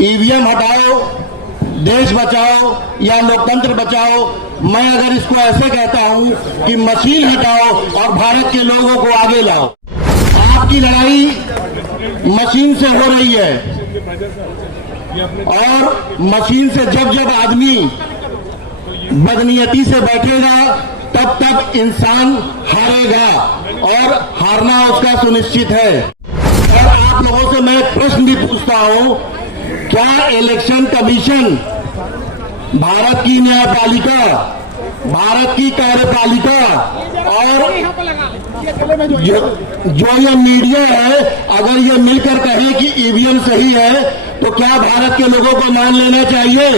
EVM हटाओ, देश बचाओ या लोकतंत्र बचाओ, मैं अगर इसको ऐसे कहता हूं कि मशीन हटाओ और भारत के लोगों को आगे लाओ। आपकी लड़ाई मशीन से हो रही है और मशीन से जब जब आदमी बदनीयती से बैठेगा तब तब इंसान हारेगा और हारना उसका सुनिश्चित है। और आप लोगों से मैं एक प्रश्न भी पूछता हूं, क्या इलेक्शन कमीशन भारत की न्यायपालिका, भारत की कार्यपालिका और जो ये मीडिया है, अगर ये मिलकर कहे कि ईवीएम सही है तो क्या भारत के लोगों को मान लेना चाहिए?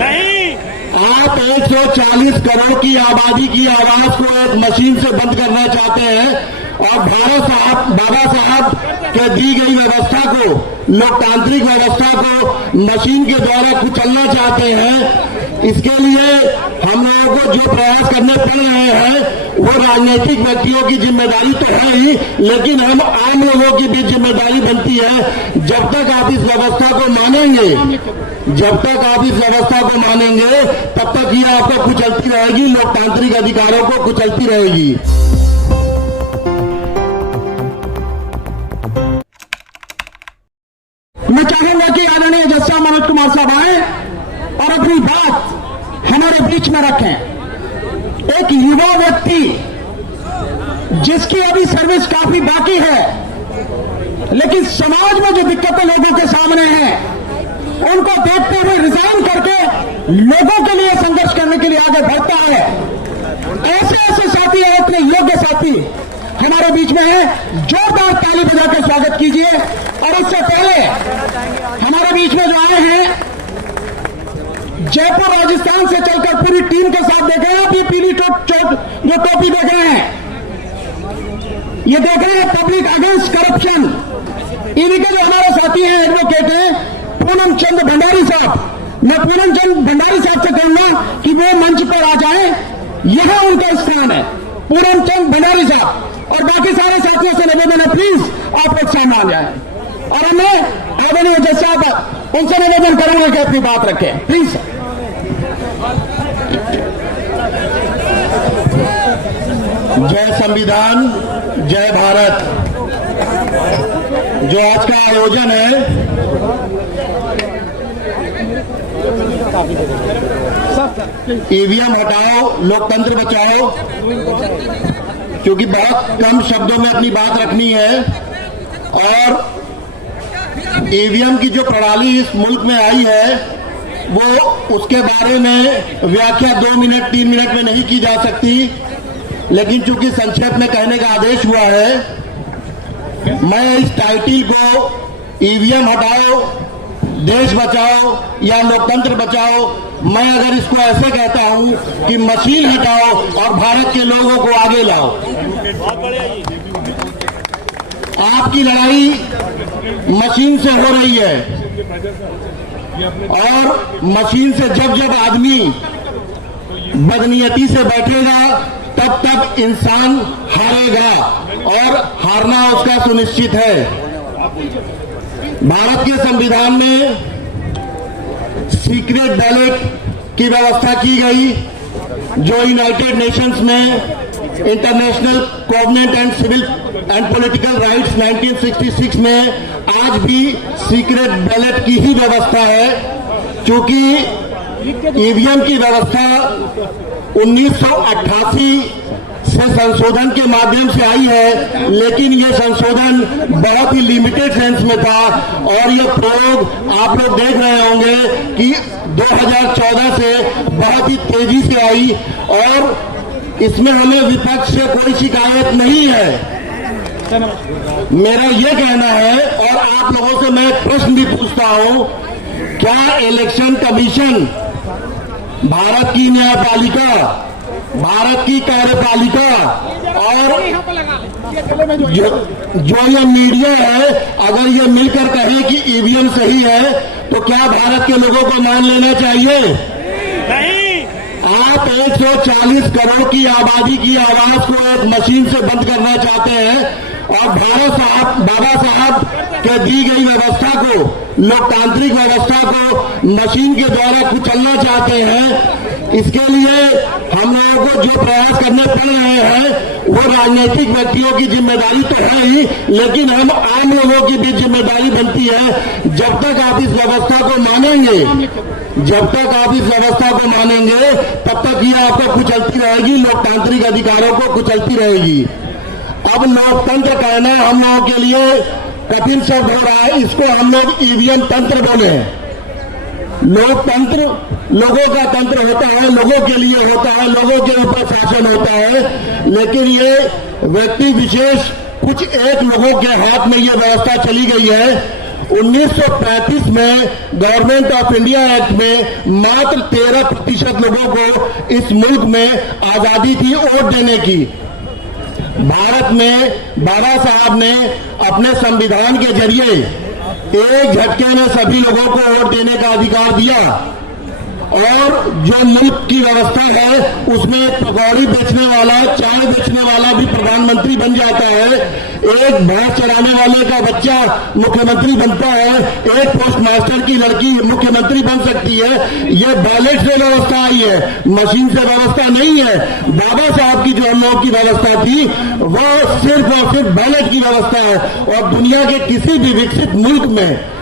नहीं। आप 140 करोड़ की आबादी की आवाज को एक मशीन से बंद करना चाहते हैं और बाबा साहब के दी गई व्यवस्था को, लोकतांत्रिक व्यवस्था को मशीन के द्वारा कुचलना चाहते हैं। इसके लिए हम लोगों को जो प्रयास करने पड़ रहे हैं वो राजनीतिक व्यक्तियों की जिम्मेदारी तो है ही, लेकिन हम आम लोगों की भी जिम्मेदारी बनती है। जब तक आप इस व्यवस्था को मानेंगे, तब तक ये आपको कुचलती रहेगी, लोकतांत्रिक अधिकारों को कुचलती रहेगी। मैं चाहूंगा कि आदरणीय जस्सा मनोज कुमार साहब आए और अपनी बात हमारे बीच में रखें। एक युवा व्यक्ति जिसकी अभी सर्विस काफी बाकी है, लेकिन समाज में जो दिक्कतें लोगों के सामने हैं उनको देखते हुए रिजाइन करके लोगों के लिए संघर्ष करने के लिए आगे बढ़ता है। ऐसे साथी है, इतने योग्य साथी हमारे बीच में है। जोरदार ताली बजाकर स्वागत कीजिए। और उससे पहले हमारे बीच में जो आए हैं, जयपुर राजस्थान से चलकर पूरी टीम के साथ देख रहे हैं आप, ये पीली जो टोपी देख रहे हैं, ये देख रहे हैं पब्लिक अगेंस्ट करप्शन। इन्हीं के जो हमारे साथी हैं, एडवोकेट हैं पूनम चंद भंडारी साहब। मैं पूनम चंद भंडारी साहब से कहूंगा कि वो मंच पर आ जाए, यह उनका स्थान है। पूनम चंद भंडारी साहब और बाकी सारे साथियों से निवेदन है, प्लीज आप लोग सामने आ जाए। और हमें आदरणीय जज साहब उनसे निवेदन करूंगा कि अपनी बात रखें, प्लीज। जय संविधान, जय भारत। जो आज का आयोजन है, ईवीएम हटाओ, लोकतंत्र बचाओ, क्योंकि बहुत कम शब्दों में अपनी बात रखनी है। और ईवीएम की जो प्रणाली इस मुल्क में आई है, वो उसके बारे में व्याख्या 2 मिनट 3 मिनट में नहीं की जा सकती, लेकिन चूंकि संक्षेप में कहने का आदेश हुआ है, मैं इस टाइटल को ईवीएम हटाओ, देश बचाओ या लोकतंत्र बचाओ, मैं अगर इसको ऐसे कहता हूं कि मशीन हटाओ और भारत के लोगों को आगे लाओ। आपकी लड़ाई मशीन से हो रही है और मशीन से जब जब आदमी बदनीयती से बैठेगा तब तब इंसान हारेगा और हारना उसका सुनिश्चित है। भारत के संविधान में सीक्रेट बैलेट की व्यवस्था की गई, जो यूनाइटेड नेशंस में International Covenant and Civil and Political Rights 1966 में आज भी सीक्रेट बैलेट की ही व्यवस्था है। क्योंकि ईवीएम की व्यवस्था 1988 से संशोधन के माध्यम से आई है, लेकिन ये संशोधन बहुत ही लिमिटेड सेंस में था और ये प्रयोग आप लोग देख रहे होंगे कि 2014 से बहुत ही तेजी से आई और इसमें हमें विपक्ष से कोई शिकायत नहीं है। मेरा ये कहना है, और आप लोगों से मैं एक प्रश्न भी पूछता हूं, क्या इलेक्शन कमीशन भारत की न्यायपालिका, भारत की कार्यपालिका और जो ये मीडिया है, अगर ये मिलकर कहे कि ईवीएम सही है तो क्या भारत के लोगों को मान लेना चाहिए? नहीं। आप 140 करोड़ की आबादी की आवाज को एक मशीन से बंद करना चाहते हैं और बाबा साहब के दी गई व्यवस्था को, लोकतांत्रिक व्यवस्था को मशीन के द्वारा कुचलना चाहते हैं। इसके लिए हम लोगों को जो प्रयास करने पड़ रहे हैं वो राजनीतिक व्यक्तियों की जिम्मेदारी तो है ही, लेकिन हम आम लोगों की भी जिम्मेदारी बनती है। जब तक आप इस व्यवस्था को मानेंगे, तब तक ये आपको कुचलती रहेगी, लोकतांत्रिक अधिकारों को कुचलती रहेगी। अब लोकतंत्र कहना हम लोगों के लिए कठिन शब्द हो रहा है, इसको हम लोग ईवीएम तंत्र बोले हैं। लोकतंत्र लोगों का तंत्र होता है, लोगों के लिए होता है, लोगों के ऊपर शासन होता है, लेकिन ये व्यक्ति विशेष कुछ एक लोगों के हाथ में ये व्यवस्था चली गई है। 1935 में गवर्नमेंट ऑफ इंडिया एक्ट में मात्र 13% लोगों को इस मुल्क में आजादी थी वोट देने की। भारत में बाबा साहब ने अपने संविधान के जरिए एक झटके में सभी लोगों को वोट देने का अधिकार दिया, और जो मुल्क की व्यवस्था है उसमें पकौड़ी बेचने वाला, चाय बेचने वाला भी प्रधानमंत्री बन जाता है, एक भैंस चराने वाले का बच्चा मुख्यमंत्री बनता है, एक पोस्ट मास्टर की लड़की मुख्यमंत्री बन सकती है। ये बैलेट से व्यवस्था आई है, मशीन से व्यवस्था नहीं है। बाबा साहब की जो हम लोगों की व्यवस्था थी वो सिर्फ और सिर्फ बैलेट की व्यवस्था है। और दुनिया के किसी भी विकसित मुल्क में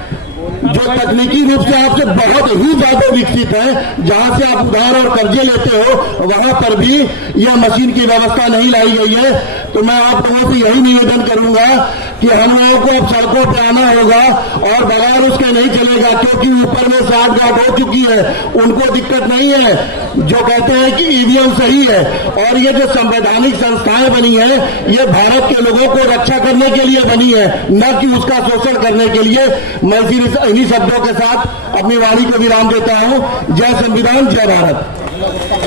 जो तकनीकी रूप से आपसे बहुत ही ज्यादा विकसित है, जहां से आप उधार और कर्जे लेते हो, वहां पर भी यह मशीन की व्यवस्था नहीं लाई गई है। तो मैं आप लोगों से यही निवेदन करूंगा कि हम लोगों को अब सड़कों पर आना होगा और बगैर उसके नहीं चलेगा, क्योंकि ऊपर में 60 गांठ हो चुकी है, उनको दिक्कत नहीं है। जो कहते हैं कि ईवीएम सही है, और ये जो संवैधानिक संस्थाएं बनी है ये भारत के लोगों को रक्षा करने के लिए बनी है, न कि उसका शोषण करने के लिए। मैं इन्हीं शब्दों के साथ अपनी वाणी को विराम देता हूं। जय संविधान, जय भारत।